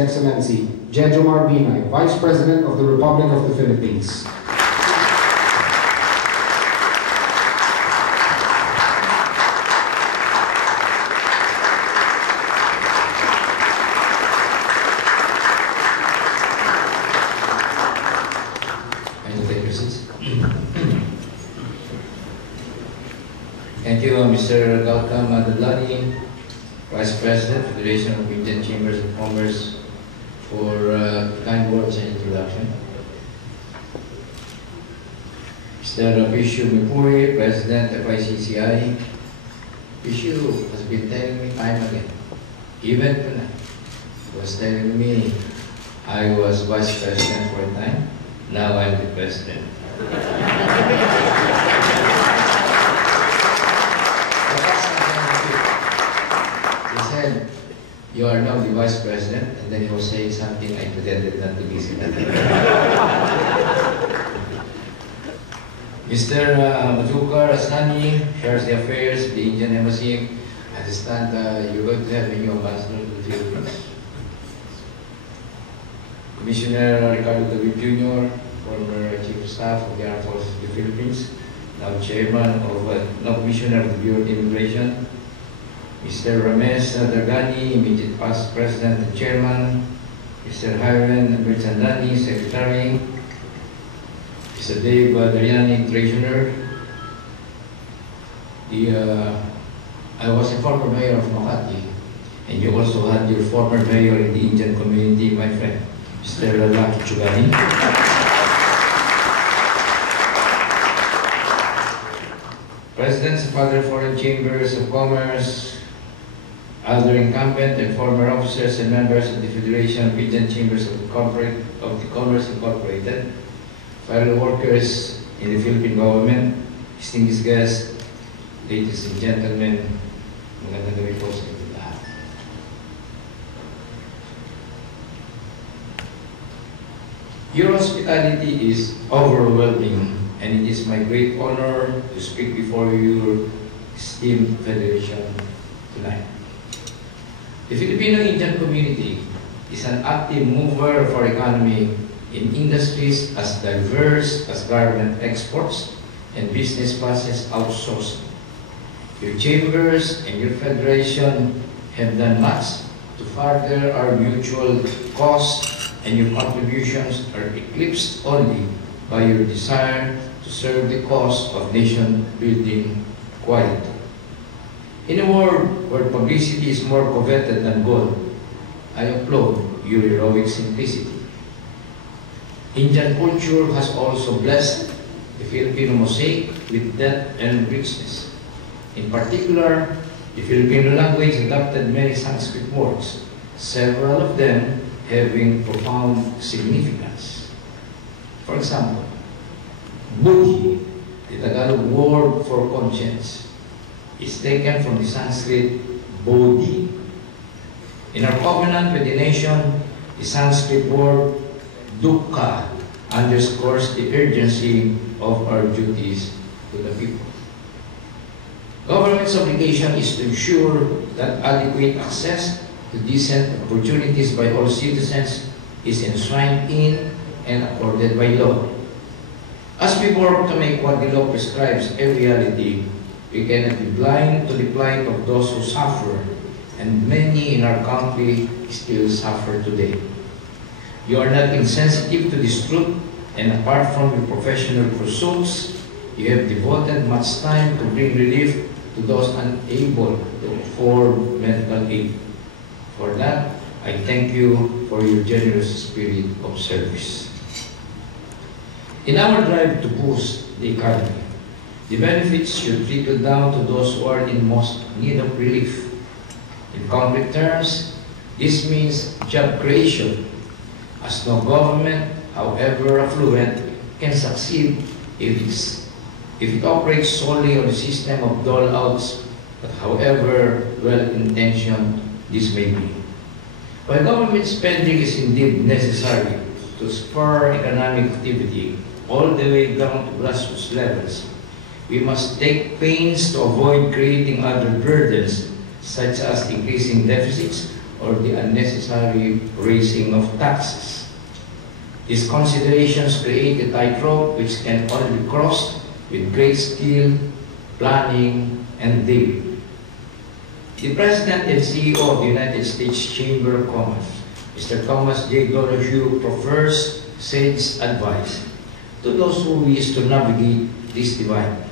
Excellency Jejomar Binay, Vice President of the Republic of the Philippines. Thank you, Mr. Gautam Adlani, Vice President, Federation of Indian Chambers of Commerce, for kind words and introduction. Mr. Bishu Mipuri, President of FICCI. Bishu has been telling me time again, even tonight, was telling me I was Vice President for a time, now I'm the President. You are now the Vice President, and then he was saying something I pretended not to listen to. Mr. Mazukar Asani shares the affairs of the Indian Embassy. I understand you're going to have a new ambassador to the Philippines. Commissioner Ricardo David Jr., former Chief of Staff of the Armed Forces of the Philippines, now Chairman of, now Commissioner of the Bureau of Immigration. Mr. Ramesh Dargani, immediate past President and Chairman. Mr. Hiren Berchandani, Secretary. Mr. Dave Dariani, Treasurer. I was a former mayor of Makati, and you also had your former mayor in the Indian community, my friend, Mr. Laki Chugani. Presidents of other foreign chambers of commerce, other incumbent and former officers and members of the Federation of Indian Chambers of the Commerce Incorporated, fellow workers in the Philippine government, distinguished guests, ladies and gentlemen, magandang gabi po sa inyo lahat. Your hospitality is overwhelming, and it is my great honor to speak before your esteemed Federation tonight. The Filipino-Indian community is an active mover for economy in industries as diverse as garment exports and business process outsourcing. Your chambers and your federation have done much to further our mutual cause, and your contributions are eclipsed only by your desire to serve the cause of nation-building quality. In a world where publicity is more coveted than gold, I applaud your heroic simplicity. Indian culture has also blessed the Filipino mosaic with depth and richness. In particular, the Filipino language adopted many Sanskrit words, several of them having profound significance. For example, Buddhi, the Tagalog word for conscience, is taken from the Sanskrit bodhi. In our covenant with the nation, the Sanskrit word dukkha underscores the urgency of our duties to the people. Government's obligation is to ensure that adequate access to decent opportunities by all citizens is enshrined in and accorded by law. As we work to make what the law prescribes a reality, we cannot be blind to the plight of those who suffer, and many in our country still suffer today. You are not insensitive to this truth, and apart from your professional pursuits, you have devoted much time to bring relief to those unable to afford medical aid. For that, I thank you for your generous spirit of service. In our drive to boost the economy, the benefits should trickle down to those who are in most need of relief. In concrete terms, this means job creation, as no government, however affluent, can succeed if it operates solely on a system of dole-outs, but however well-intentioned this may be. While government spending is indeed necessary to spur economic activity all the way down to grassroots levels, we must take pains to avoid creating other burdens, such as increasing deficits or the unnecessary raising of taxes. These considerations create a tightrope which can only be crossed with great skill, planning, and debate. The President and CEO of the United States Chamber of Commerce, Mr. Thomas J. Donohue, prefers sage advice to those who wish to navigate this divide.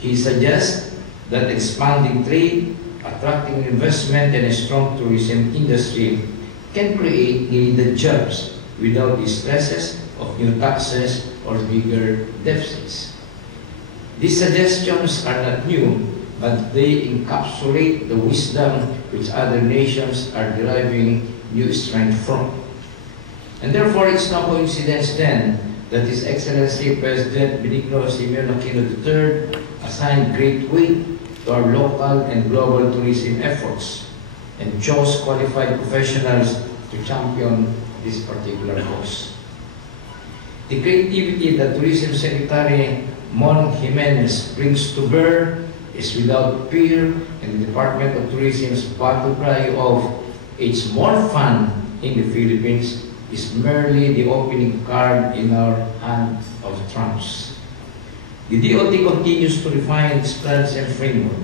He suggests that expanding trade, attracting investment, and a strong tourism industry can create needed jobs without the stresses of new taxes or bigger deficits. These suggestions are not new, but they encapsulate the wisdom which other nations are deriving new strength from. And therefore, it's no coincidence then that His Excellency President Benigno Simeon Aquino III assigned great weight to our local and global tourism efforts and chose qualified professionals to champion this particular cause. The creativity that Tourism Secretary Mon Jimenez brings to bear is without peer, and the Department of Tourism's battle cry of "It's more fun in the Philippines" is merely the opening card in our hand of trumps. The DOT continues to refine its plans and framework,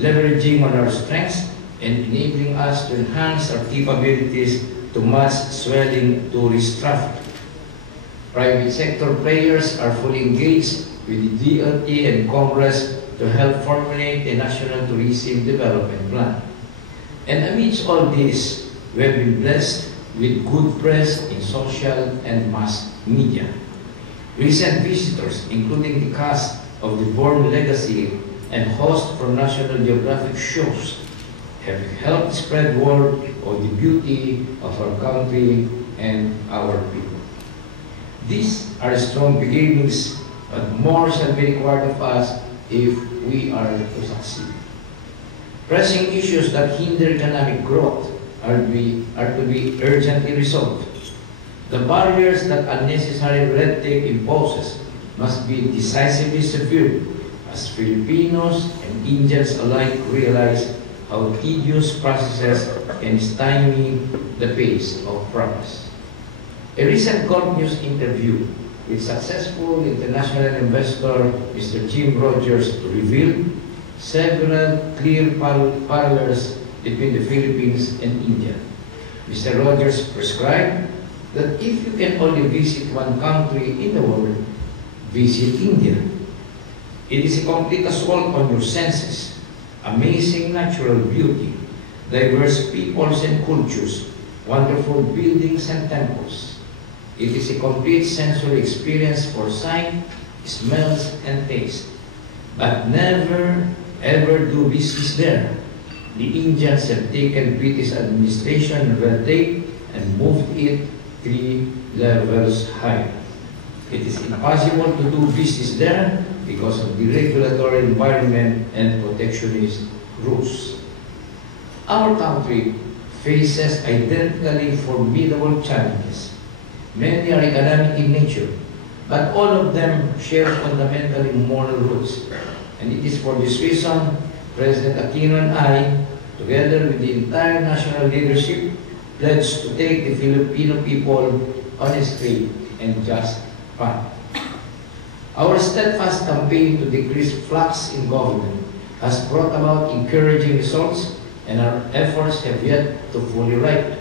leveraging on our strengths and enabling us to enhance our capabilities to match swelling tourist traffic. Private sector players are fully engaged with the DOT and Congress to help formulate a national tourism development plan. And amidst all this, we have been blessed with good press in social and mass media. Recent visitors, including the cast of The Born Legacy and hosts from National Geographic shows, have helped spread word of the beauty of our country and our people. These are strong beginnings, but more shall be required of us if we are to succeed. Pressing issues that hinder economic growth are to be urgently resolved. The barriers that unnecessary red tape imposes must be decisively severed, as Filipinos and Indians alike realize how tedious processes can stymie the pace of progress. A recent Gulf News interview with successful international investor Mr. Jim Rogers revealed several clear parallels between the Philippines and India. Mr. Rogers prescribed that if you can only visit one country in the world, visit India. It is a complete assault on your senses, amazing natural beauty, diverse peoples and cultures, wonderful buildings and temples. It is a complete sensory experience for sight, smells, and taste. But never, ever do business there. The Indians have taken British administration red tape and moved it 3 levels higher. It is impossible to do business there because of the regulatory environment and protectionist rules. Our country faces identically formidable challenges. Many are economic in nature, but all of them share fundamentally moral roots. And it is for this reason President Aquino and I, together with the entire national leadership, pledged to take the Filipino people on a straight and just path. Our steadfast campaign to decrease flux in government has brought about encouraging results, and our efforts have yet to fully ripen.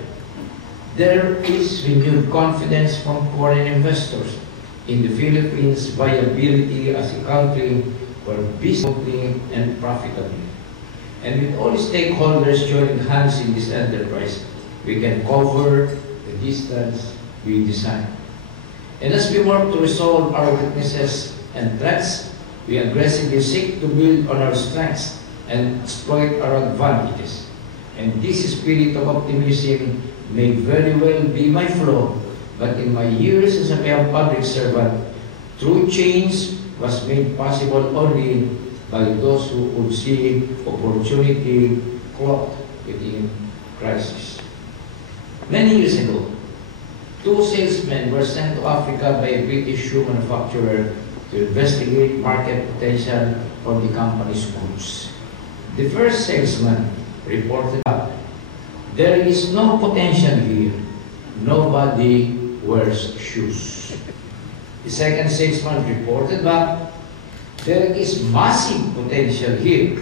There is renewed confidence from foreign investors in the Philippines' viability as a country for business and profitably. And with all stakeholders joining hands in this enterprise, we can cover the distance we design. And as we work to resolve our weaknesses and threats, we aggressively seek to build on our strengths and exploit our advantages. And this spirit of optimism may very well be my flaw, but in my years as a public servant, true change was made possible only by those who would see opportunity cloaked within crisis. Many years ago, 2 salesmen were sent to Africa by a British shoe manufacturer to investigate market potential for the company's goods. The first salesman reported up. There is no potential here. Nobody wears shoes. The second 6 months reported back, there is massive potential here.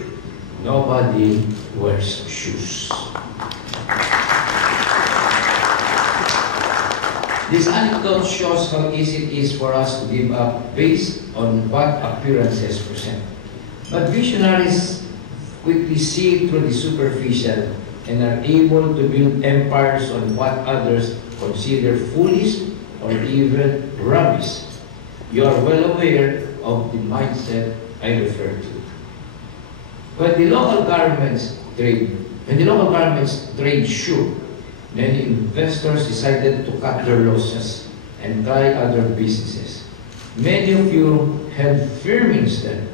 Nobody wears shoes. This anecdote shows how easy it is for us to give up based on what appearances present. But visionaries quickly see through the superficial and are able to build empires on what others consider foolish or even rubbish. You are well aware of the mindset I refer to. When the local governments trade shoe, many investors decided to cut their losses and try other businesses. Many of you held firmings then,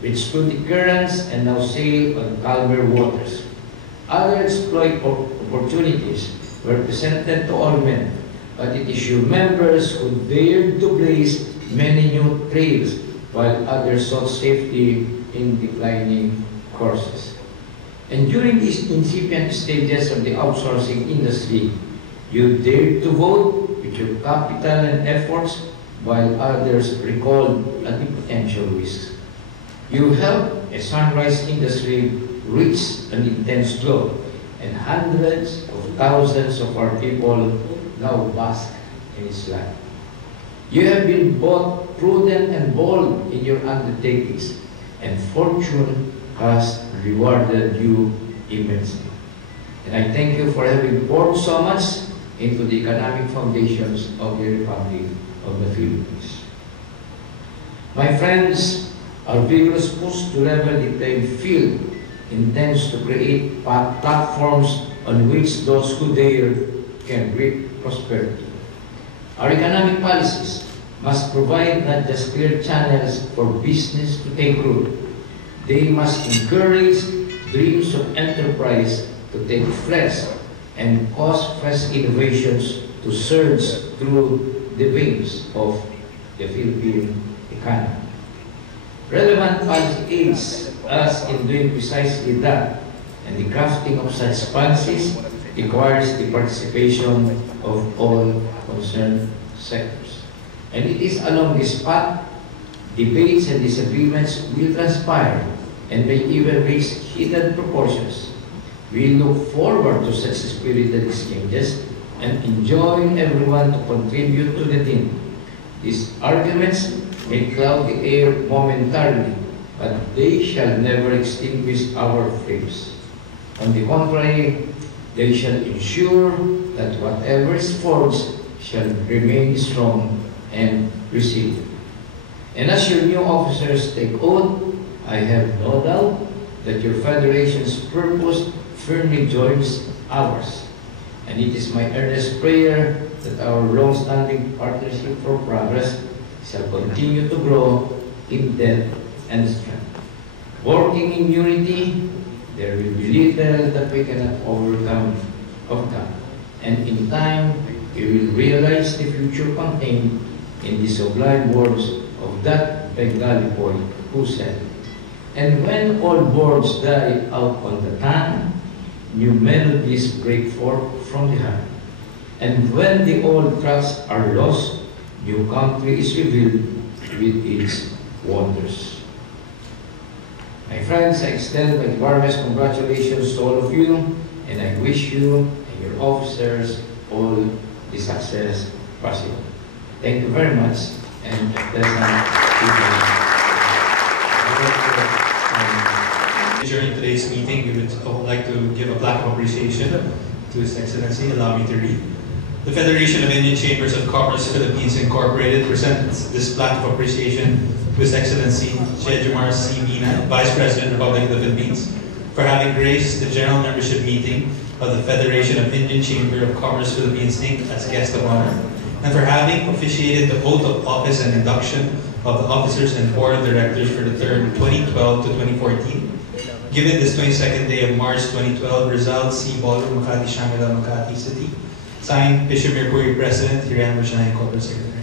which stood the currents and now sail on calmer waters. Other exploit opportunities were presented to all men, but it is your members who dared to blaze many new trails, while others sought safety in declining courses. And during these incipient stages of the outsourcing industry, you dared to vote with your capital and efforts, while others recalled at the potential risks. You helped a sunrise industry reach an intense glow, and hundreds of thousands of our people now bask in its light. You have been both prudent and bold in your undertakings, and fortune has rewarded you immensely. And I thank you for having poured so much into the economic foundations of the Republic of the Philippines. My friends, our vigorous push to level the playing field intends to create platforms on which those who dare can reap prosperity. Our economic policies must provide not just clear channels for business to take root. They must encourage dreams of enterprise to take flesh and cause fresh innovations to surge through the veins of the Philippine economy. Relevant policy aids us in doing precisely that, and the crafting of such policies requires the participation of all concerned sectors. And it is along this path, debates and disagreements will transpire and may even reach heated proportions. We look forward to such spirited exchanges and enjoin everyone to contribute to the team. These arguments may cloud the air momentarily, but they shall never extinguish our flames. On the contrary, they shall ensure that whatever is forged shall remain strong and resilient. And as your new officers take oath, I have no doubt that your Federation's purpose firmly joins ours. And it is my earnest prayer that our long-standing partnership for progress shall continue to grow in depth and strength. Working in unity, there will be little that we cannot overcome. And in time, we will realize the future contained in the sublime words of that Bengali poet who said, "And when all birds die out on the tan, new melodies break forth from the heart. And when the old tracks are lost, new country is revealed with its wonders." My friends, I extend my warmest congratulations to all of you, and I wish you and your officers all the success possible. Thank you very much, and a pleasant evening. During today's meeting, I would like to give a plaque of appreciation to His Excellency. Allow me to read. The Federation of Indian Chambers of Commerce Philippines Incorporated presents this plaque of appreciation to His Excellency Jejomar C. Binay, Vice President, Republic of the Philippines, for having graced the General Membership Meeting of the Federation of Indian Chamber of Commerce Philippines Inc. as guest of honor, and for having officiated the oath of office and induction of the officers and board of directors for the term 2012 to 2014. Given this 22nd day of March 2012, Rizal C. Ballroom, Makati, Shangri-La, Makati City. Signed, Bishop Mercury President, Hiran Corporate Secretary.